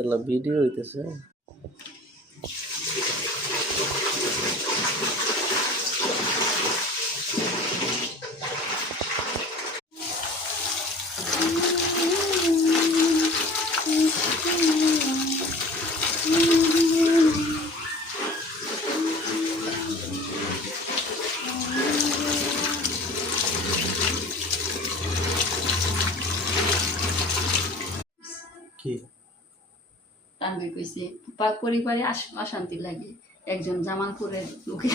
এলা ভিডিও হইতেছে। কি তানভীর কইছে পরিবারে অশান্তি লাগে, একজন জামালপুরের লোকে